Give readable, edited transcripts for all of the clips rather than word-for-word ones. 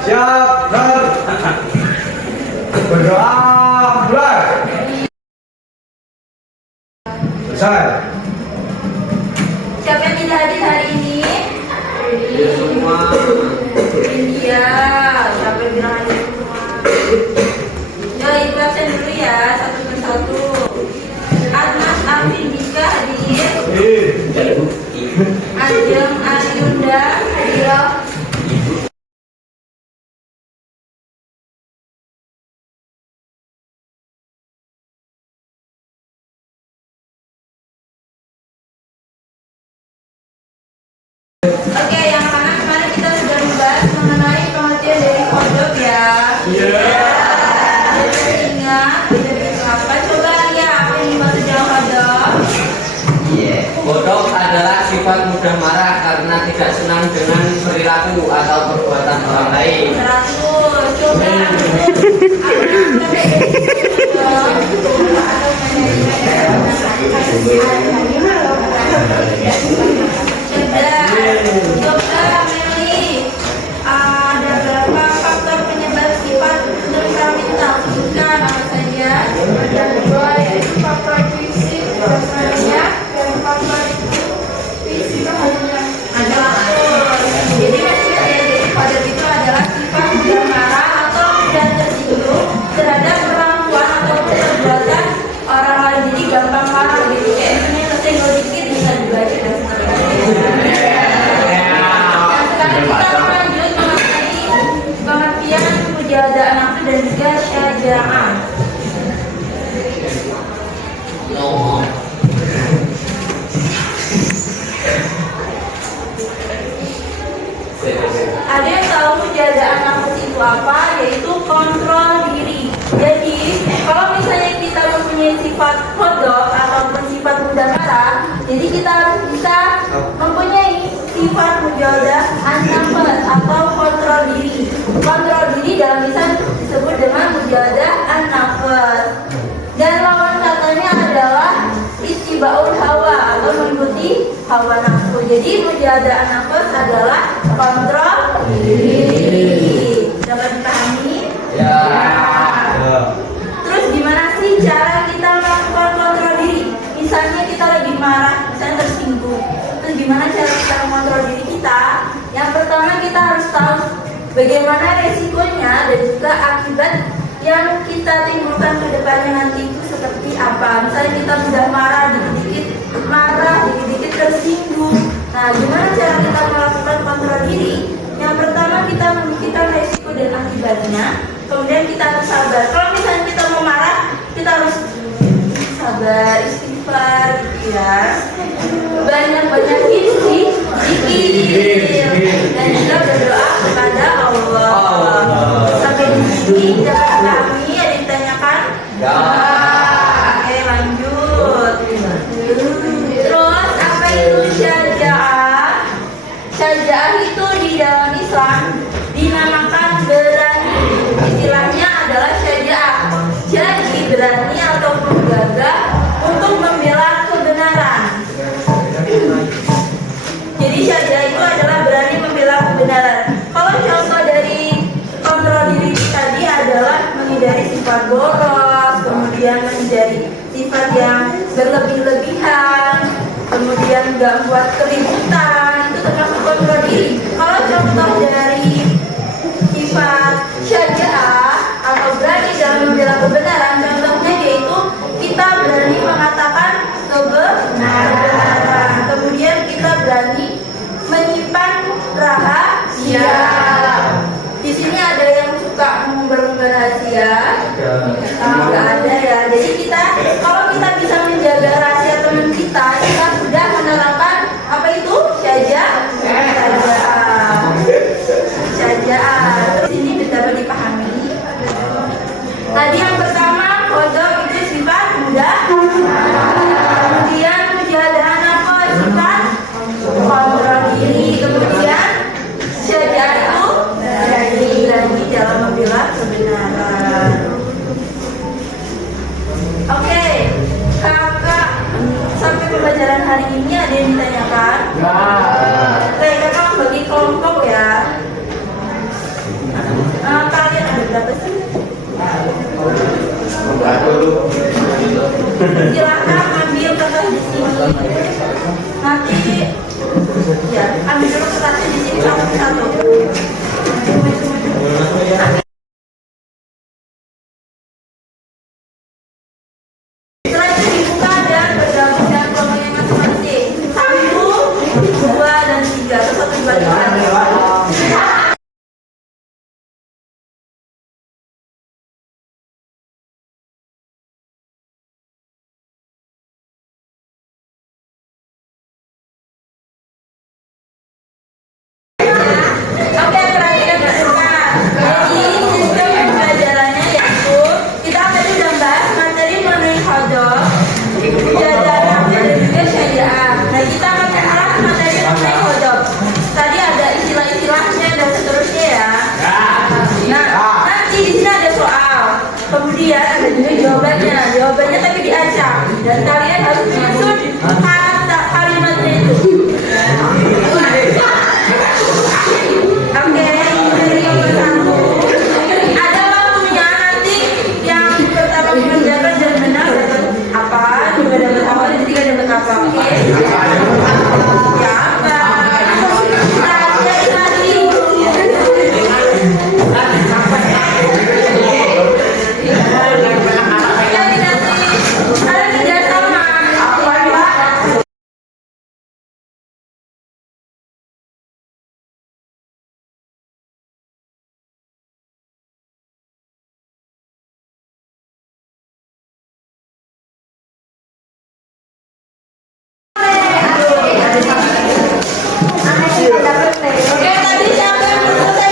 Siap, dan berdoa mulai. Selesai. Siapa yang tidak hadir hari ini? Ya semua. India. Siapa yang bilang hadir semua? Ya, ibu absen dulu ya, satu persatu. Adnas Afindika hadir. Ajeng Ayunda hadir. Oke, yang mana kemarin kita sudah membahas mengenai pengertian dari kodok ya. Ingat, tidak bisa apa? Coba ya, apa yang dimaksud dengan kodok? Kodok adalah sifat mudah marah karena tidak senang dengan perilaku atau perbuatan orang lain. 100. Coba. Coba Meli, ada berapa faktor penyebab sifat temperamental? Sebutkan apa saja. Ada 2, yaitu faktor fisik dasarnya dan faktor fisik hanya ada. Jadi maksudnya jadi kodok itu adalah sifat mudah marah atau mudah tersinggung terhadap perlakuan atau perbuatan orang lain. Jadi gampang marah gitu. Kayak ini tersenggol dikit bisa dibaca dan sebagainya. Pengertian mujahadah nafsu dan juga syaja'ah. Ada yang tahu mujahadah nafsu itu apa? Yaitu kontrol diri. Jadi kalau misalnya kita mempunyai sifat kodok ataupun sifat mudah marah, jadi kita harus bisa mempunyai sifat mujahadah an-nafs atau kontrol diri. Kontrol diri dalam lisan disebut dengan mujahadah an-nafs. Dan lawan katanya adalah ittiba'ul hawa atau mengikuti hawa nafsu. Jadi mujahadah an-nafs adalah kontrol diri. Dapat dipahami? Ya. Terus gimana sih cara kita melakukan kontrol diri? Misalnya kita lagi marah, misalnya tersinggung. Terus gimana cara kita mengontrol diri kita? Yang pertama kita harus tahu bagaimana resikonya dan juga akibat yang kita timbulkan ke depannya nanti itu seperti apa. Misalnya kita sudah marah, dikit-dikit tersinggung. Nah, gimana cara kita melakukan kontrol diri? Yang pertama kita memikirkan resiko dan akibatnya. Kemudian kita harus sabar. Kalau misalnya kita mau marah, kita harus sabar, istighfar, gitu ya. Banyak-banyak zikir dan juga berdoa kepada Allah. Sampai di sini dapat kami ada yang ditanyakan? Ya. Oke, lanjut. Terus apa itu syaja'ah? Syaja'ah itu di dalam Islam dinamakan berani. Istilahnya adalah syaja'ah. Jadi berani ataupun gagah untuk membela kebenaran. Jadi syaja'ah itu adalah berani membela kebenaran. Kalau contoh dari kontrol diri tadi adalah menghindari sifat boros, kemudian menghindari sifat yang berlebih-lebihan, kemudian nggak buat keributan, itu termasuk kontrol diri. Kalau contoh dari sifat syaja'ah atau berani dalam membela kebenaran, contohnya yaitu kita berani mengatakan kebenaran, kemudian kita berani menyimpan rahasia. Di sini ada yang suka mengumbar-umbar rahasia? Nggak ada ya. Jadi kita, kalau kita bisa menjaga rahasia teman kita, kita sudah menerapkan apa itu? Syaja'ah. Syaja'ah. Terus ini dapat dipahami. Dan kalian harus menyusun kata kalimatnya itu. Oke, dari yang satu. Ada waktunya nanti yang pertama menjaga dan benar dapat apa, juga dapat apa, dan ketiga dapat apa. Oke. Ya, apa? Jadi tadi. Jadi nanti ada kerjasama. Apa Pak? Oke, tadi siapa yang selesai?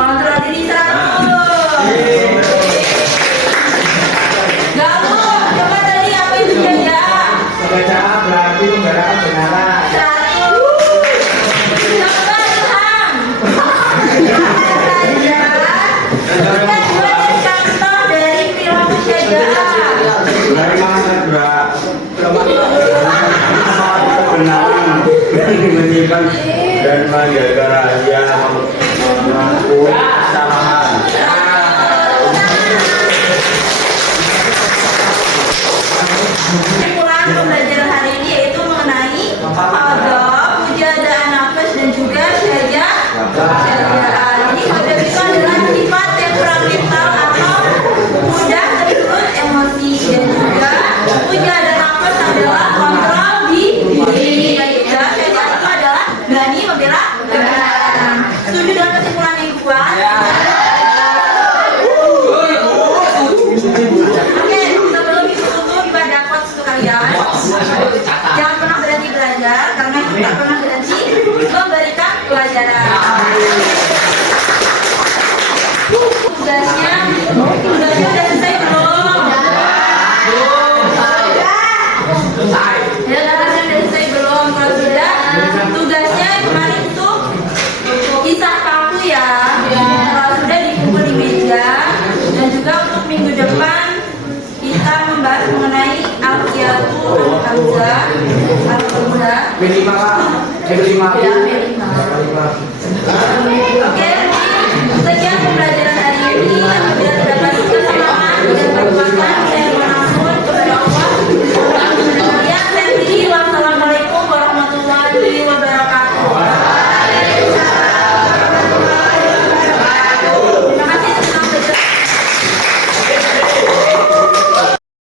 Kontrol diri 100. Galuh, coba tadi apa itu jaga? Baca berarti menggerakkan kebenaran. 100. Coba Ilham. Kita buat contoh dari perilaku syaja'ah. Dari mana Bra? Kebenaran menyimpan dan menjaga rahasia, mengaku kesalahan. Kesimpulan pembelajaran hari ini yaitu mengenai adab, mujadah, nafas dan juga syaja'ah. Jadi adab itu adalah sifat temperamental atau mudah tersulut emosi, dan juga mujadah nafas adalah kontrol diri, dan juga syaja'ah itu adalah berani membela kebenaran. Setuju dengan kesimpulan yang kuat? Oke, sebelum itu tutup ibadah quotes untuk kalian. Jangan pernah berhenti belajar karena kita tak pernah berhenti memberikan pelajaran. Tugasnya udah selesai belum? Ya, tugasnya udah selesai belum? Kalau sudah, tugasnya kemarin itu kisah paku ya. Kalau sudah dikumpul di meja, dan juga untuk minggu depan kita membahas mengenai al-qiyatul hamzah al-hamzah. P5 Pak. Ya, P5. Oke.